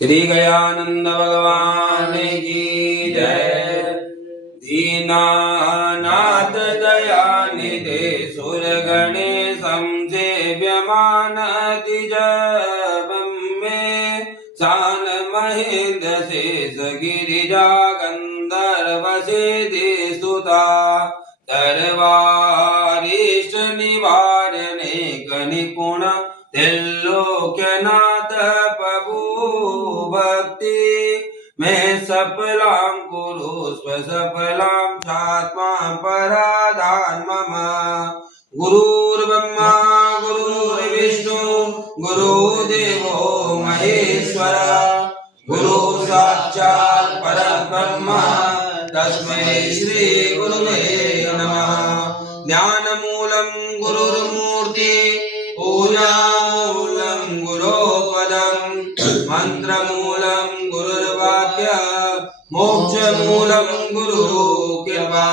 श्री गयानंद भगवान की जय। दीनानाथ दयानिधे सुर गणेशं सेव्यमानति जपं मे सान महेन्द्र शेष गिरिजा गंधर्व सिद्धि सुता सर्वारिष्ट निवारणे गणिपुण त्रिलोक्यनाथ प्रभु भक्ति में सफलां कुरु स्वसफलां चात्मा पराधान मम। गुरुर्ब्रह्मा गुरुर्विष्णु गुरुदेवो महेश्वर गुरु साक्षात् परब्रह्म तस्मै श्री गुरुवे नमः। ज्ञानमूलं गुरुर्मूर्ति पूजामूलं गुरोपदं मंत्रमूलं गुरुर्वाक्य मोक्षमूलं गुरुकृपा।